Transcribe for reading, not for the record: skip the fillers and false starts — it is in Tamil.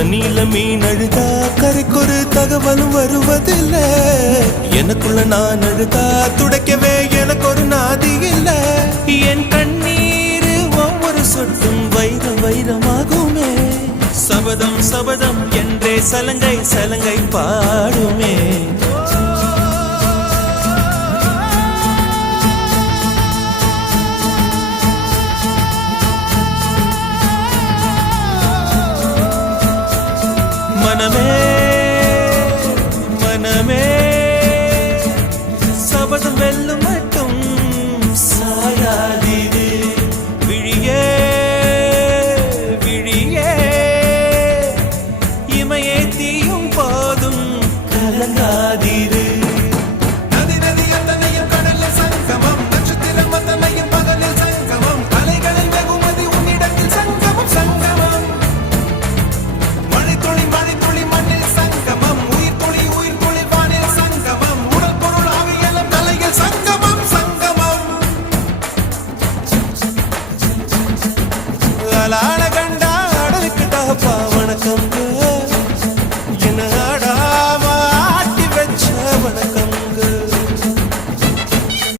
தண்ணியில மீன் அழுதா கரைக்கொரு தகவலும் வருவதில்லை. எனக்குள்ள நான் அழுதா துடைக்கவே எனக்கு ஒரு நாதி இல்லை. என் கண்ணீர் ஒவ்வொரு சொட்டும் வைரம் வைரமாகுமே. சபதம் சபதம் என்றே சலங்கை சலங்கை பாடுமே. மனமே மனமே சபதம் வெல்லும் மட்டும் சாயாதீது. விழியே விழியே இமையே தீயும் போதும் கலங்காதீரு. நதி நதி அத்தனையும் கடலில் சங்கமம், நட்சத்திரம் அத்தனையும் பகலில் சங்கமம், அலைகளில் வெகுமதி உன்னிடத்தில் சங்கமம் சங்கமம். மழை துளி மண்ணில் சங்கமம், உயிர் துளி வானில் சங்கமம், உடல் பொருள் ஆவியெல்லாம் தலையில் சங்கமம் சங்கமம்.